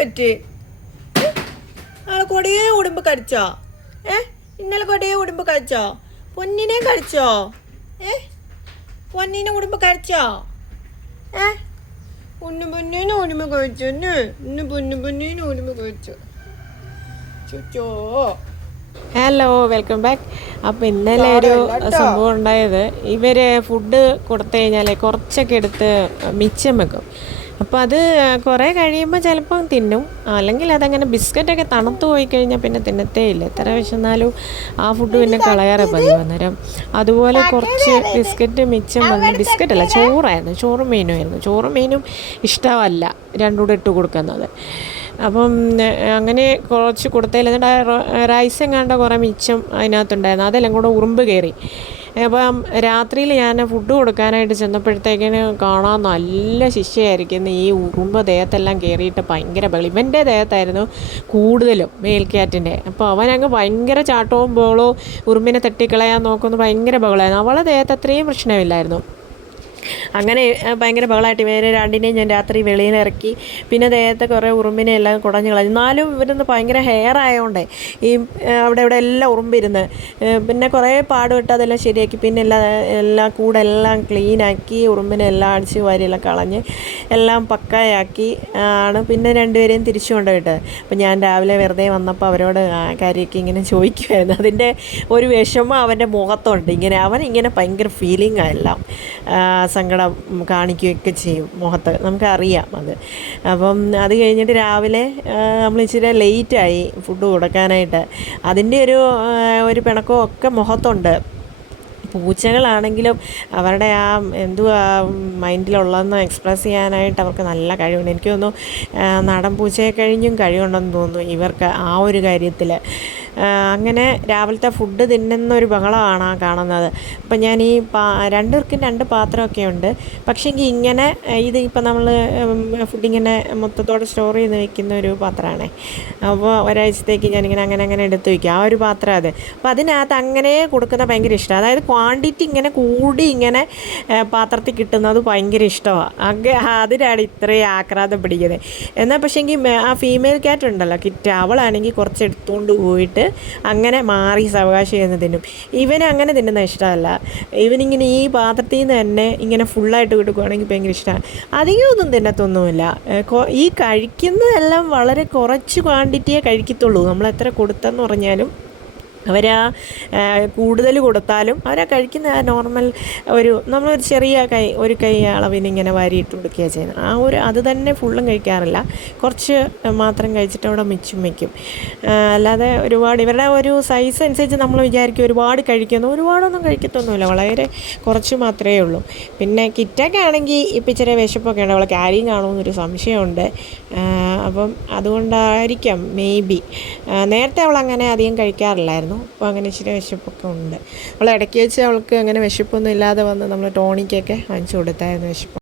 പറ്റി? നാളെ കൊടിയേ ഉടുമ്പ് കടിച്ചോ? ഏ? ഇന്നലെ കൊടിയേ ഉടുമ്പ് കടിച്ചോ? പൊന്നിനെ കടിച്ചോ? ഏ? പൊന്നിനെ ഉടുമ്പ് കടിച്ചോ? ഏ? ഉണ്ണു പൊന്നിനെ ഉടുമ്പ് കഴിച്ചു ഇന്ന് പൊന്നു പൊന്നിനെ ഉടുമ്പ് കഴിച്ചു ചുച്ചോ ഹലോ വെൽക്കം ബാക്ക് അപ്പോൾ ഇന്നലെ ഒരു സംഭവം ഉണ്ടായത്. ഇവർ ഫുഡ് കൊടുത്തു കഴിഞ്ഞാൽ കുറച്ചൊക്കെ എടുത്ത് മിച്ചം വെക്കും. അപ്പോൾ അത് കുറേ കഴിയുമ്പോൾ ചിലപ്പം തിന്നും. അല്ലെങ്കിൽ അതങ്ങനെ ബിസ്ക്കറ്റൊക്കെ തണുത്ത് പോയി കഴിഞ്ഞാൽ പിന്നെ തിന്നത്തേ ഇല്ല. എത്ര വിശന്നാലും ആ ഫുഡ് പിന്നെ കളയാറ് പതിവ് അന്നേരം. അതുപോലെ കുറച്ച് ബിസ്ക്കറ്റ് മിച്ചം വന്ന്. ബിസ്ക്കറ്റ് അല്ല ചോറായിരുന്നു. ചോറും മീനും ആയിരുന്നു. ചോറും മീനും ഇഷ്ടമല്ല. രണ്ടും കൂടെ ഇട്ട് കൊടുക്കുന്നത്. അപ്പം അങ്ങനെ കുറച്ച് കൊടുത്തതിൽ എന്നിട്ട് റൈസ് എങ്ങാണ്ട് കുറേ മിച്ചം അതിനകത്തുണ്ടായിരുന്നു. അതെല്ലാം കൂടെ ഉറുമ്പ് കയറി. അപ്പം രാത്രിയിൽ ഞാൻ ഫുഡ് കൊടുക്കാനായിട്ട് ചെന്നപ്പോഴത്തേക്കിന് കാണാൻ നല്ല ശിക്ഷയായിരിക്കുന്നു. ഈ ഉറുമ്പ് ദേഹത്തെല്ലാം കയറിയിട്ട് ഭയങ്കര ബഹളം. ഇവന്റെ ദേഹത്തായിരുന്നു കൂടുതലും മേൽക്യാറ്റിന്റെ. അപ്പോൾ അവനങ്ങ് ഭയങ്കര ചാട്ടവും ബോളോ ഉറുമ്പിനെ തട്ടിക്കളയാൻ നോക്കുന്നു ഭയങ്കര ബഹളമായിരുന്നു. അവളെ ദേഹത്ത് അത്രയും പ്രശ്നമില്ലായിരുന്നു. അങ്ങനെ ഭയങ്കര ബഹളമായിട്ട് ഇവരെ രണ്ടിനെയും ഞാൻ രാത്രി വെളിയിൽ ഇറക്കി. പിന്നെ ദേഹത്തെ കുറേ ഉറുമ്പിനെ എല്ലാം കുടഞ്ഞു കളഞ്ഞു. എന്നാലും ഇവരൊന്ന് ഭയങ്കര ഹെയർ ആയതുകൊണ്ടേ ഈ അവിടെ ഇവിടെ എല്ലാം ഉറുമ്പിരുന്ന്. പിന്നെ കുറേ പാടുപെട്ട് അതെല്ലാം ശരിയാക്കി. പിന്നെ എല്ലാ എല്ലാം കൂടെ എല്ലാം ക്ലീനാക്കി ഉറുമ്പിനെ എല്ലാം അടിച്ച് വാരിയെല്ലാം കളഞ്ഞ് എല്ലാം പക്കയാക്കി ആണ്. പിന്നെ രണ്ടുപേരെയും തിരിച്ചു കൊണ്ടുപോയിട്ട്. അപ്പം ഞാൻ രാവിലെ വെറുതെ വന്നപ്പോൾ അവരോട് കാര്യമൊക്കെ ഇങ്ങനെ ചോദിക്കുമായിരുന്നു അതിന്റെ ഒരു വിഷമം അവന്റെ മുഖത്തുണ്ട്. ഇങ്ങനെ അവൻ ഇങ്ങനെ ഭയങ്കര ഫീലിംഗ് എല്ലാം. സങ്കടം കാണിക്കുകയൊക്കെ ചെയ്യും മുഖത്ത്. നമുക്കറിയാം അത്. അപ്പം അത് കഴിഞ്ഞിട്ട് രാവിലെ നമ്മൾ ഇച്ചിരി ലേറ്റായി ഫുഡ് കൊടുക്കാനായിട്ട്. അതിന്റെ ഒരു ഒരു പിണക്കവും ഒക്കെ മുഖത്തുണ്ട്. പൂച്ചകളാണെങ്കിലും അവരുടെ ആ എന്തുവാ മൈൻഡിലുള്ളതെന്ന് എക്സ്പ്രസ് ചെയ്യാനായിട്ട് അവർക്ക് നല്ല കഴിവുണ്ട്. എനിക്ക് തോന്നുന്നു നാടൻ പൂച്ചയെ കഴിഞ്ഞും കഴിവുണ്ടെന്ന് തോന്നുന്നു ഇവർക്ക് ആ ഒരു കാര്യത്തിൽ അങ്ങനെ രാവിലത്തെ ഫുഡ് തിന്നുന്ന ഒരു ബഹളമാണ് ആ കാണുന്നത്. അപ്പം ഞാൻ ഈ പാ രണ്ടുപേർക്കും രണ്ട് പാത്രമൊക്കെ ഉണ്ട്. പക്ഷേ ഇങ്ങനെ ഇത് ഇപ്പം നമ്മൾ ഫുഡ് ഇങ്ങനെ മൊത്തത്തോടെ സ്റ്റോർ ചെയ്ത് വെക്കുന്ന ഒരു പാത്രമാണ്. അപ്പോൾ ഒരാഴ്ചത്തേക്ക് ഞാനിങ്ങനെ അങ്ങനെ അങ്ങനെ എടുത്ത് വയ്ക്കും ആ ഒരു പാത്രം അത്. അപ്പോൾ അതിനകത്ത് അങ്ങനെ കൊടുക്കുന്ന ഭയങ്കര ഇഷ്ടമാണ് അതായത് ക്വാണ്ടിറ്റി ഇങ്ങനെ കൂടി ഇങ്ങനെ പാത്രത്തിൽ കിട്ടുന്നത് ഭയങ്കര ഇഷ്ടമാണ് അങ്ങ് അതിനാണ് ഇത്രയും ആക്രാന്തം പിടിക്കുന്നത്. എന്നാൽ പക്ഷേങ്കിൽ ആ ഫീമെയിൽ ക്യാറ്റ് ഉണ്ടല്ലോ കിറ്റ്. അവളാണെങ്കിൽ കുറച്ച് എടുത്തുകൊണ്ട് പോയിട്ട് അങ്ങനെ മാറി സാവകാശം ചെയ്യുന്ന തിന്നും. ഇവന് അങ്ങനെ തിന്നുന്ന ഇഷ്ടമല്ല. ഇവനിങ്ങനെ ഈ പാത്രത്തിൽ നിന്ന് തന്നെ ഇങ്ങനെ ഫുള്ളായിട്ട് കിട്ടുകയാണെങ്കിൽ ഭയങ്കര ഇഷ്ടമാണ്. അധികമൊന്നും തിന്നത്തൊന്നുമില്ല. ഈ കഴിക്കുന്നതെല്ലാം വളരെ കുറച്ച് ക്വാണ്ടിറ്റിയെ കഴിക്കത്തുള്ളൂ. നമ്മൾ എത്ര കൊടുത്തെന്ന് പറഞ്ഞാലും അവരാ കൂടുതൽ കൊടുത്താലും അവരാ കഴിക്കുന്ന ആ നോർമൽ ഒരു നമ്മളൊരു ചെറിയ കൈ ഒരു കൈ അളവിന് ഇങ്ങനെ വാരിയിട്ട് കൊടുക്കുകയാണ് ചെയ്യുന്നത്. ആ ഒരു അത് തന്നെ ഫുള്ളും കഴിക്കാറില്ല. കുറച്ച് മാത്രം കഴിച്ചിട്ട് അവിടെ മിച്ചും വയ്ക്കും ആ, അല്ലാതെ ഒരുപാട് ഇവരുടെ ഒരു സൈസ് അനുസരിച്ച് നമ്മൾ വിചാരിക്കും ഒരുപാട് കഴിക്കുന്നു. ഒരുപാടൊന്നും കഴിക്കത്തൊന്നുമില്ല. വളരെ കുറച്ച് മാത്രമേ ഉള്ളൂ. പിന്നെ കിറ്റൊക്കെ ആണെങ്കിൽ ഇപ്പം ഇച്ചിരി വിശപ്പൊക്കെ ഉണ്ട്. അവളെ ക്യാരിയും കാണുമെന്നൊരു സംശയമുണ്ട്. ആ, അപ്പം അതുകൊണ്ടായിരിക്കാം മേ ബി നേരത്തെ അവൾ അങ്ങനെ അധികം കഴിക്കാറില്ലായിരുന്നു. അപ്പോൾ അങ്ങനെ ഇച്ചിരി വിശപ്പൊക്കെ ഉണ്ട്. അവൾ ഇടയ്ക്ക് വെച്ച് അവൾക്ക് അങ്ങനെ വിശപ്പൊന്നും ഇല്ലാതെ വന്ന് നമ്മൾ ടോണിക്കൊക്കെ വാങ്ങിച്ചു കൊടുത്തായിരുന്നു വിശപ്പ്.